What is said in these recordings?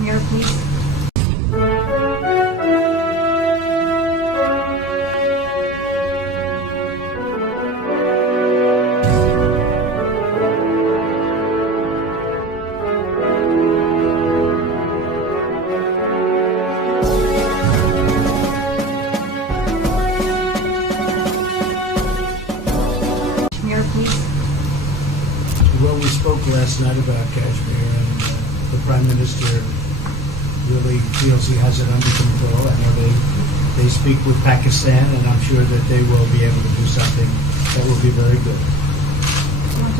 Mirror, please. Well, we spoke last night about Kashmir, and the Prime Minister really feels he has it under control. I know they speak with Pakistan, and I'm sure that they will be able to do something that will be very good.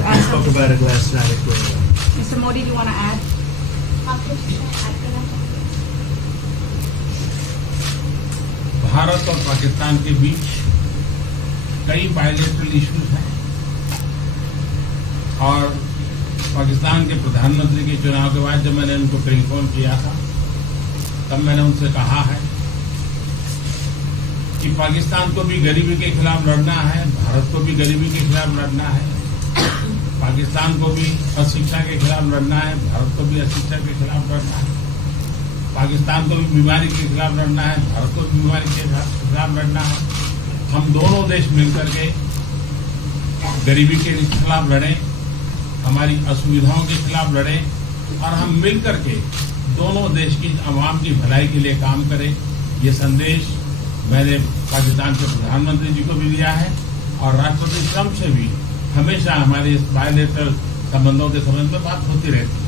We spoke about it last night at Guru. Mr. Modi, do you want to add? Bharat और पाकिस्तान के बीच कई bilateral issues हैं और पाकिस्तान के प्रधानमंत्री के चुनाव के बाद जब मैंने उनको टेलीफोन किया था तब मैंने उनसे कहा है कि पाकिस्तान को भी गरीबी के खिलाफ लड़ना है, भारत को भी गरीबी के खिलाफ लड़ना है, पाकिस्तान को भी अशिक्षा के खिलाफ लड़ना है, भारत को भी अशिक्षा के खिलाफ लड़ना है, पाकिस्तान को भी बीमारी के खिलाफ लड़ना है, भारत को भी बीमारी के खिलाफ लड़ना है। हम दोनों देश मिलकर के गरीबी के खिलाफ लड़ें, हमारी असुविधाओं के खिलाफ लड़ें और हम मिलकर के दोनों देश की आवाम की भलाई के लिए काम करें। ये संदेश मैंने पाकिस्तान के प्रधानमंत्री जी को भी दिया है और राष्ट्रपति ट्रंप से भी हमेशा हमारे इस बायलैटरल संबंधों के संबंध में बात होती रहती है।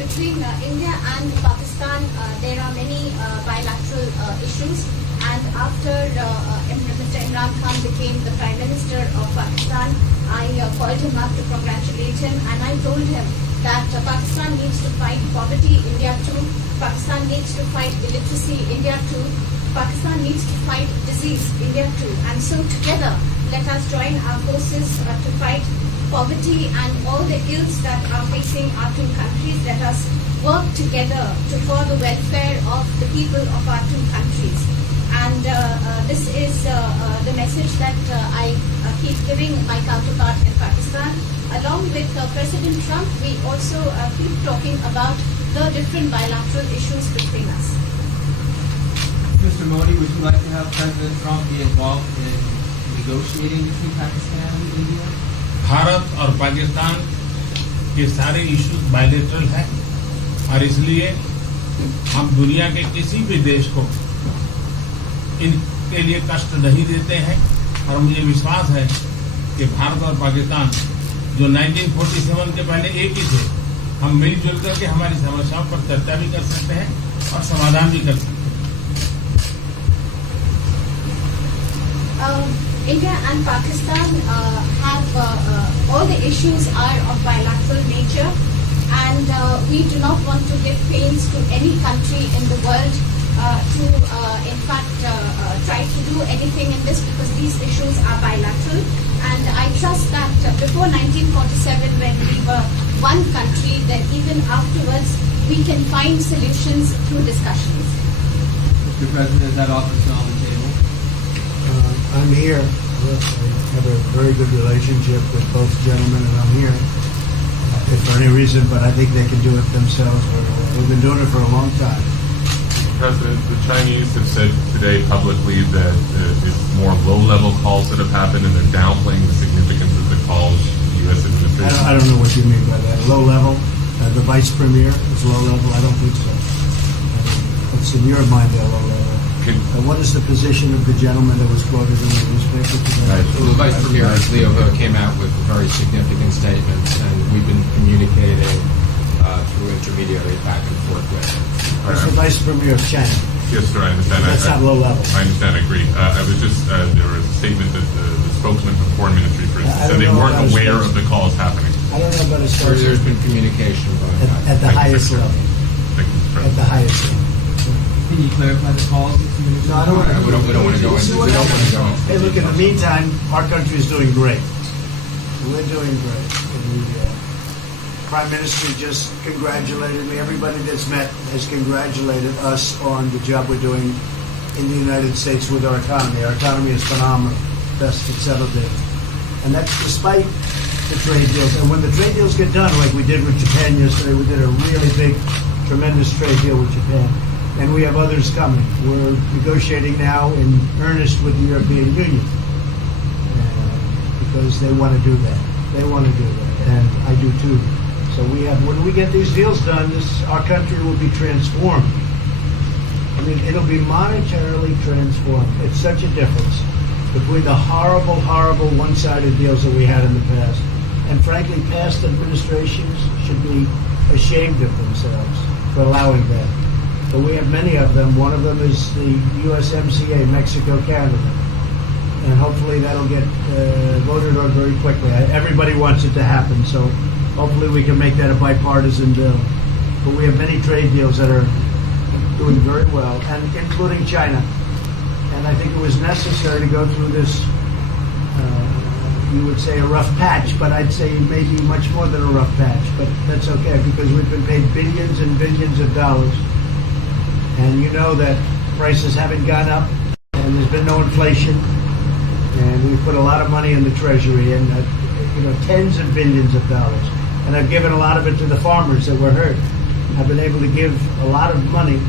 Between India and Pakistan, there are many bilateral issues. And after Mr. Imran Khan became the Prime Minister of Pakistan, I called him up to congratulate him, and I told him that Pakistan needs to fight poverty, India too. Pakistan needs to fight illiteracy, India too. Pakistan needs to fight disease, India too. And so together, let us join our forces to fight poverty and all the ills that are facing our two countries. Let us work together for the welfare of the people of our two countries. And this is the message that I keep giving my counterpart in Pakistan. Along with President Trump, we also keep talking about the different bilateral issues between us. Mr. Modi, would you like to have President Trump be involved in negotiating between Pakistan and India? Bharat और पाकिस्तान के सारे issues bilateral हैं और इसलिए हम दुनिया के किसी भी देश को इनके लिए कष्ट नहीं देते हैं और मुझे विश्वास है कि भारत और पाकिस्तान जो 1947 के पहले एक ही थे, हम मिलजुल करके हमारी समस्याओं पर चर्चा भी कर सकते हैं और समाधान भी कर सकते हैं। India and Pakistan have all the issues are of bilateral nature, and we do not want to give pains to any country in the world to in fact try to do anything in this, because these issues are bilateral. And I trust that before 1947, when we were one country, that even afterwards we can find solutions through discussions. Mr. President, is that offer still on the table? I'm here. I have a very good relationship with both gentlemen, and I'm here if for any reason, but I think they can do it themselves. We've been doing it for a long time. President, the Chinese have said today publicly that it's more low-level calls that have happened, and they're downplaying the significance of the calls the U.S. administration. I don't know what you mean by that. Low level? The vice premier is low level? I don't think so. What's in your mind, they're low level? What is the position of the gentleman that was quoted in the newspaper today? Well, the Vice Premier, Leo Ho, came out with very significant statements, and we've been communicating through intermediaries back and forth with him. It's the Vice Premier of China. Yes, sir, I understand. That's not low level. I understand, I agree. I was just, there was a statement that the spokesman for the Foreign Ministry, for instance, said they weren't aware of the calls happening. I don't know about his There's been communication at the highest level. Thank you, Mr. At the President. highest level. Can you clarify the calls? No, I don't want to. We don't want to go into. We don't want to go into. Hey, look, in the meantime, our country is doing great. We're doing great. The Prime Minister just congratulated me. Everybody that's met has congratulated us on the job we're doing in the United States with our economy. Our economy is phenomenal, best it's ever been. And that's despite the trade deals. And when the trade deals get done, like we did with Japan yesterday, we did a really big, tremendous trade deal with Japan. And we have others coming. We're negotiating now in earnest with the European Union because they want to do that. They want to do that, and I do too. So when we get these deals done, our country will be transformed. I mean, it'll be monetarily transformed. It's such a difference between the horrible, horrible one-sided deals that we had in the past. And frankly, past administrations should be ashamed of themselves for allowing that. But we have many of them. One of them is the USMCA, Mexico-Canada. And hopefully that'll get voted on very quickly. Everybody wants it to happen, so hopefully we can make that a bipartisan bill. But we have many trade deals that are doing very well, and including China. And I think it was necessary to go through this, you would say a rough patch, but I'd say maybe much more than a rough patch. But that's okay, because we've been paid billions and billions of dollars. And you know that prices haven't gone up, and there's been no inflation. And we've put a lot of money in the Treasury, and tens of billions of dollars. And I've given a lot of it to the farmers that were hurt. I've been able to give a lot of money,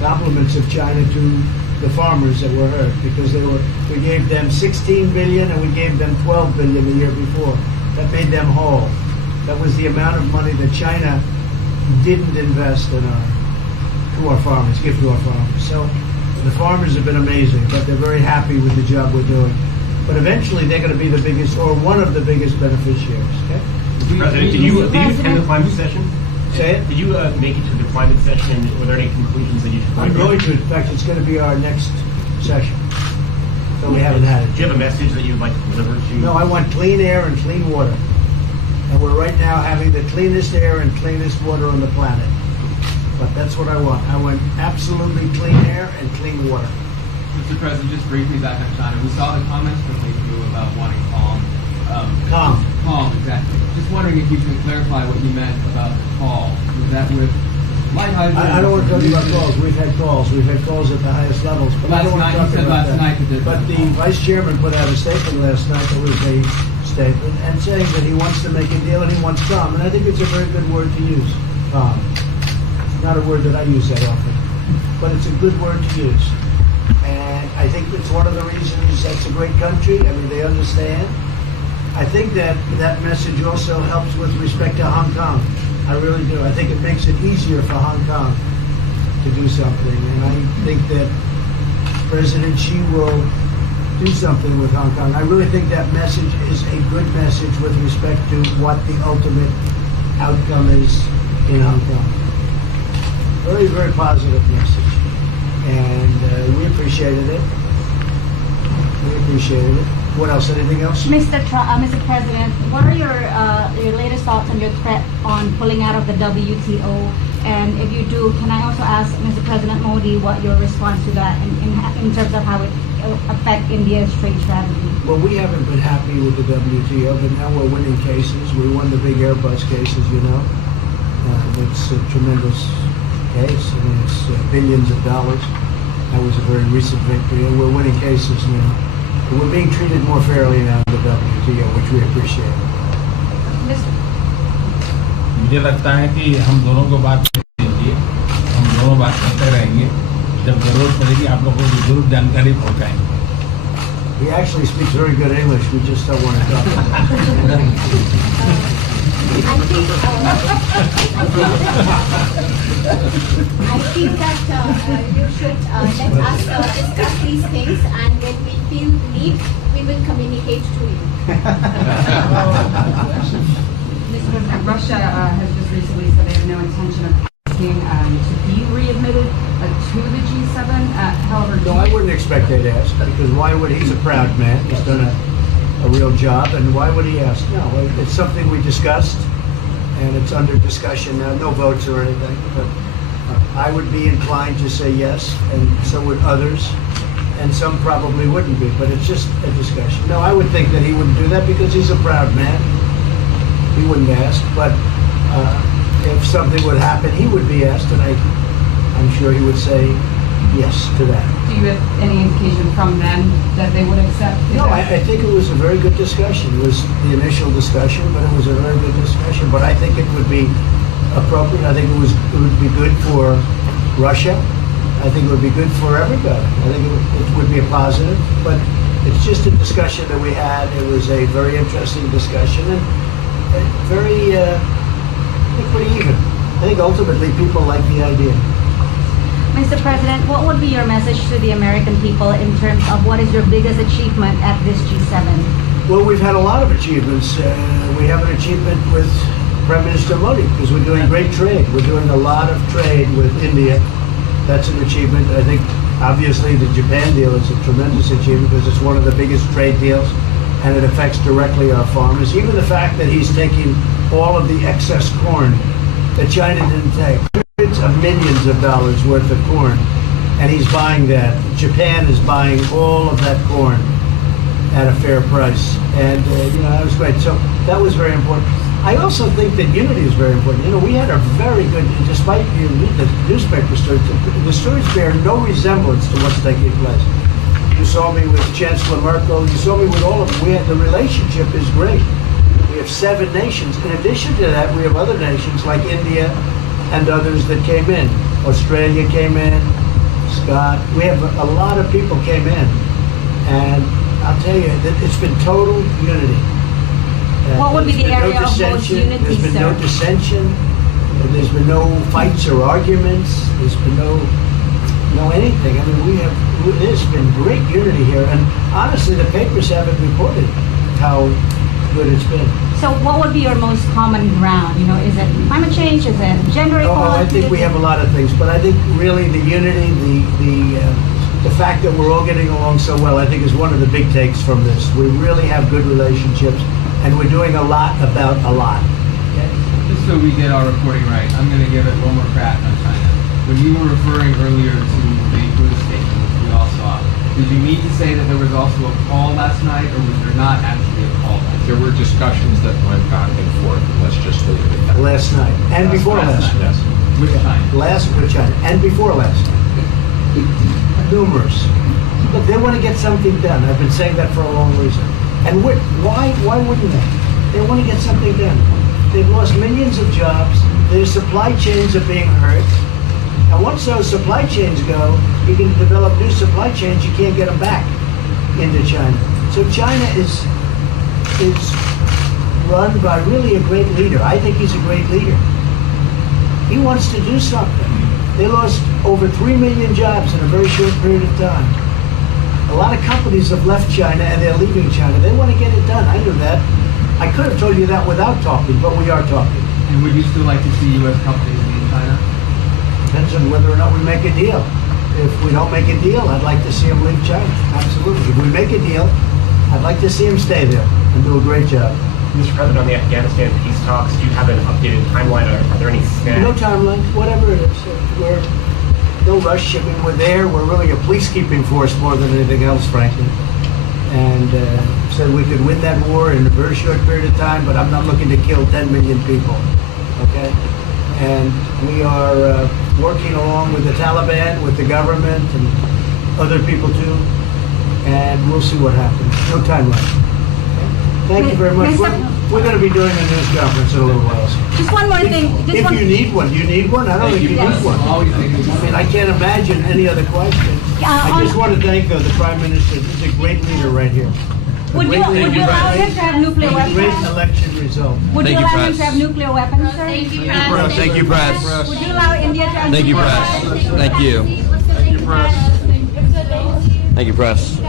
compliments of China to the farmers that were hurt, because we gave them 16 billion and we gave them 12 billion the year before. That made them whole. That was the amount of money that China didn't invest to our farmers, give to our farmers. So the farmers have been amazing, but they're very happy with the job we're doing. But eventually they're going to be the biggest, or one of the biggest beneficiaries. Okay? Mr. President, did you attend the climate session? Say it? Did you make it to the climate session? Were there any conclusions that you took? I'm going to. In fact, it's going to be our next session. So we haven't had it. Do you have a message that you'd like to deliver to? No, I want clean air and clean water. And we're right now having the cleanest air and cleanest water on the planet. But that's what I want. I want absolutely clean air and clean water. Mr. President, just briefly back on China, we saw the comments from you about wanting calm. Calm, exactly. Just wondering if you could clarify what you meant about the call. Was that with lighthearted? I don't want to talk about calls. We've had calls. We've had calls at the highest levels. But I don't want to talk about that. But the Vice Chairman put out a statement last night that was a statement and saying that he wants to make a deal and he wants calm. And I think it's a very good word to use, calm. Not a word that I use that often, but it's a good word to use. And I think it's one of the reasons that's a great country. I mean, they understand. I think that message also helps with respect to Hong Kong. I really do. I think it makes it easier for Hong Kong to do something. And I think that President Xi will do something with Hong Kong. I really think that message is a good message with respect to what the ultimate outcome is in Hong Kong. Very, very positive message. And we appreciated it. We appreciated it. What else? Anything else? Mr. President, what are your latest thoughts on your threat on pulling out of the WTO? And if you do, can I also ask Mr. President Modi what your response to that in terms of how it will affect India's trade strategy? Well, we haven't been happy with the WTO, but now we're winning cases. We won the big Airbus cases, you know. It's a tremendous case. I mean, it's billions of dollars. That was a very recent victory, and we're winning cases now. But we're being treated more fairly now in the WTO, which we appreciate. मुझे लगता है कि हम दोनों को बात कीजिए, हम दोनों बात करते रहेंगे. जब जरूरत पड़ेगी आप लोगों को जरूर जानकारी पहुंचाएंगे. He actually speaks very good English. We just don't want to talk about it. I think that you should let us discuss these things, and when we feel need, we will communicate to you. Mr. President, Russia has just recently said they have no intention of asking to be readmitted to the G7. However, no, I wouldn't expect they'd ask, because why would he's a proud man. He's done a real job, and why would he ask? No, it's something we discussed, and it's under discussion now. No votes or anything, but I would be inclined to say yes, and so would others, and some probably wouldn't be, but it's just a discussion. No, I would think that he wouldn't do that because he's a proud man. He wouldn't ask, but if something would happen, he would be asked, and I'm sure he would say yes to that. Do you have any indication from them that they would accept? No, I think it was a very good discussion. It was the initial discussion, but it was a very good discussion. But I think it would be appropriate. I think it would be good for Russia. I think it would be good for everybody. I think it would be a positive. But it's just a discussion that we had. It was a very interesting discussion and very, I think pretty even. I think ultimately people like the idea. Mr. President, what would be your message to the American people in terms of what is your biggest achievement at this G7? Well, we've had a lot of achievements. We have an achievement with Prime Minister Modi because we're doing great trade. We're doing a lot of trade with India. That's an achievement. I think obviously the Japan deal is a tremendous achievement because it's one of the biggest trade deals and it affects directly our farmers. Even the fact that he's taking all of the excess corn that China didn't take, hundreds of millions of dollars worth of corn, and he's buying that. Japan is buying all of that corn at a fair price. And, that was great. So that was very important. I also think that unity is very important. We had a very good, despite you read the newspaper stories, the stories bear no resemblance to what's taking place. You saw me with Chancellor Merkel. You saw me with all of them. The relationship is great. We have 7 nations. In addition to that, we have other nations like India and others that came in. Australia came in, Scott. We have a lot of people came in. And I'll tell you, it's been total unity. What would be the area of most unity, There's been sir? no dissension. There's been no fights or arguments. There's been no anything. I mean, there's been great unity here. And honestly, the papers haven't reported how good it's been. So what would be your most common ground? Is it climate change? Is it gender equality? I think we have a lot of things, but I think really the unity, the fact that we're all getting along so well, I think is one of the big takes from this. We really have good relationships, and we're doing a lot about a lot. Okay? Just so we get our reporting right, I'm going to give it one more crack on China. When you were referring earlier to the Buddha statement, which we all saw, did you mean to say that there was also a call last night, or was there not actually a call last night? There were discussions that went back and forth. Let's just leave it at that. Last night, and before last night. Yes. With China? With China, and before last night. Numerous. Look, they want to get something done. I've been saying that for a long reason. And why wouldn't they? They want to get something done. They've lost millions of jobs. Their supply chains are being hurt. And once those supply chains go, you can develop new supply chains. You can't get them back into China. So China is run by really a great leader. I think he's a great leader. He wants to do something. They lost over 3 million jobs in a very short period of time. A lot of companies have left China and they're leaving China. They want to get it done. I knew that. I could have told you that without talking, but we are talking. And would you still like to see U.S. companies in China? Depends on whether or not we make a deal. If we don't make a deal, I'd like to see them leave China. Absolutely. If we make a deal, I'd like to see them stay there and do a great job. Mr. President, on the Afghanistan peace talks, do you have an updated timeline? Are there any snags? No timeline, whatever it is. We're no rush. I mean, we're there. We're really a peacekeeping force more than anything else, frankly. And said we could win that war in a very short period of time, but I'm not looking to kill 10 million people. Okay? And we are working along with the Taliban, with the government, and other people too. And we'll see what happens. No timeline. Thank you very much. We're going to be doing a news conference in a little while. Just one more thing. If you need one, you need one? I don't think you need one. I mean, I can't imagine any other question. I just want to thank the Prime Minister. He's a great leader right here. Would you allow him to have nuclear weapons? Great election result. Would you allow him to have nuclear weapons, sir? Thank you, Press. Thank you, Press. Would you allow India to have Thank you, nuclear Press. weapons? Thank you. Thank you, Press. Thank you, Press.